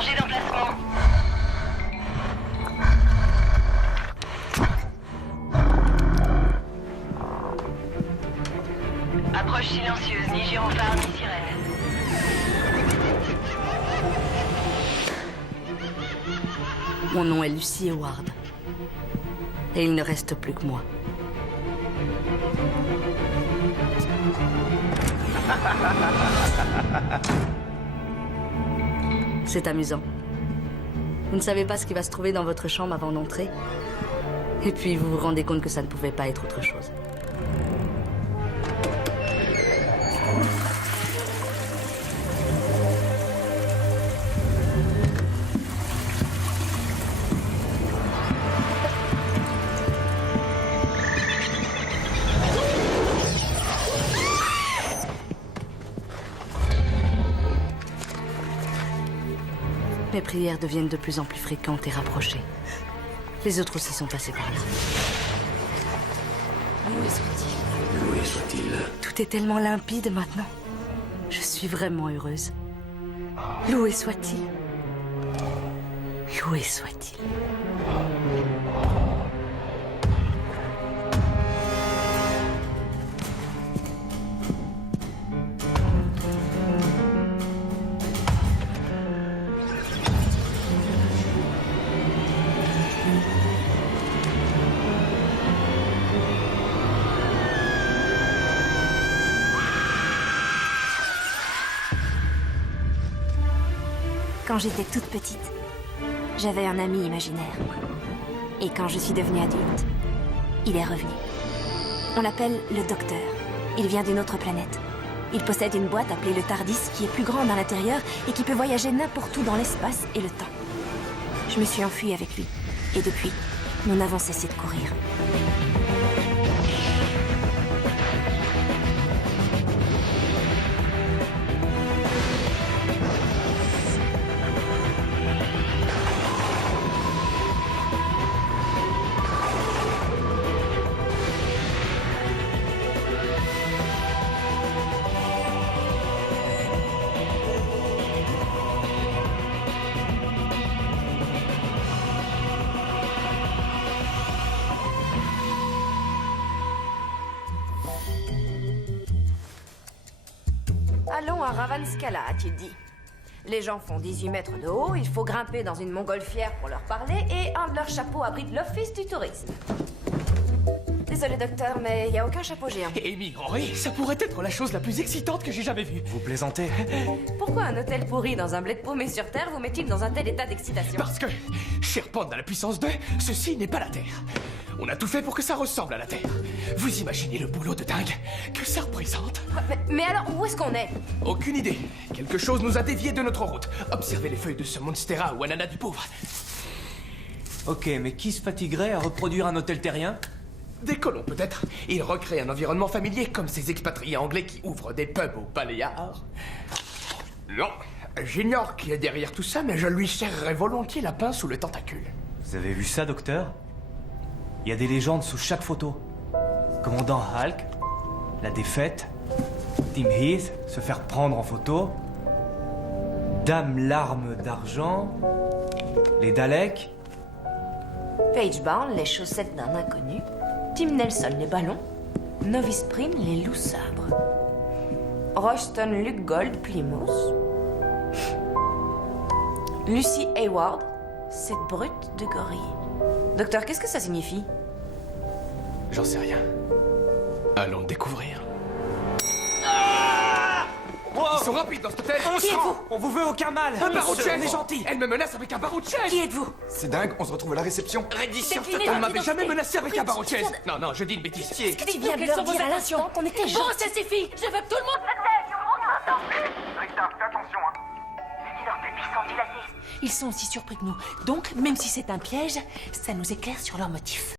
Changez d'emplacement. Approche silencieuse, ni gyrophare, ni sirène. Mon nom est Lucy Hayward. Et il ne reste plus que moi. C'est amusant. Vous ne savez pas ce qui va se trouver dans votre chambre avant d'entrer. Et puis vous vous rendez compte que ça ne pouvait pas être autre chose. Mes prières deviennent de plus en plus fréquentes et rapprochées. Les autres aussi sont passés par là. Loué soit-il. Loué soit-il. Tout est tellement limpide maintenant. Je suis vraiment heureuse. Loué soit-il. Loué soit-il. Quand j'étais toute petite, j'avais un ami imaginaire. Et quand je suis devenue adulte, il est revenu. On l'appelle le Docteur. Il vient d'une autre planète. Il possède une boîte appelée le TARDIS qui est plus grande à l'intérieur et qui peut voyager n'importe où dans l'espace et le temps. Je me suis enfuie avec lui. Et depuis, nous n'avons cessé de courir. Allons à Ravanskala, a-t-il dit. Les gens font 18 mètres de haut, il faut grimper dans une montgolfière pour leur parler et un de leurs chapeaux abrite l'office du tourisme. Désolé, docteur, mais il n'y a aucun chapeau géant. Amy, Henry, ça pourrait être la chose la plus excitante que j'ai jamais vue. Vous plaisantez? Pourquoi un hôtel pourri dans un bled paumé sur Terre vous met-il dans un tel état d'excitation? Parce que, cher Pond à la puissance 2, ceci n'est pas la Terre. On a tout fait pour que ça ressemble à la Terre. Vous imaginez le boulot de dingue que ça représente? Mais alors, où est-ce qu'on est? Aucune idée. Quelque chose nous a déviés de notre route. Observez les feuilles de ce monstera ou ananas du pauvre. Ok, mais qui se fatiguerait à reproduire un hôtel terrien? Des colons peut-être. Ils recréent un environnement familier comme ces expatriés anglais qui ouvrent des pubs au Baléares. Non, j'ignore qui est derrière tout ça, mais je lui serrerais volontiers la pince sous le tentacule. Vous avez vu ça, docteur? Il y a des légendes sous chaque photo. Commandant Hulk, la défaite, Tim Heath, se faire prendre en photo, Dame Larme d'Argent, les Daleks. Paige Barnes, les chaussettes d'un inconnu. Tim Nelson, les ballons. Novice Prim, les loups sabres. Royston Luke Gold, Plymouth. Lucy Hayward, cette brute de gorille. Docteur, qu'est-ce que ça signifie? J'en sais rien. Allons le découvrir. Ils sont rapides dans cet hôtel. Qui êtes-vous? On vous veut aucun mal. Un barreau de On chaise. est gentil. Elle me menace avec un barreau de chaise. Qui êtes-vous? C'est dingue, on se retrouve à la réception. Reddition Déclinez totale. On votre m'avait jamais identité. menacé avec un barreau de chaise. Regarde. Non, non, je dis une bêtise. Qu'est-ce que tu viens de leur dire à l'instant qu'on était Bon, gentils? ça suffit. Je veux que tout le monde se taise. On n'entend plus. Rita, fais attention, hein. Leurs pupilles sont dilatées. Ils sont aussi surpris que nous. Donc, même si c'est un piège, ça nous éclaire sur leurs motifs.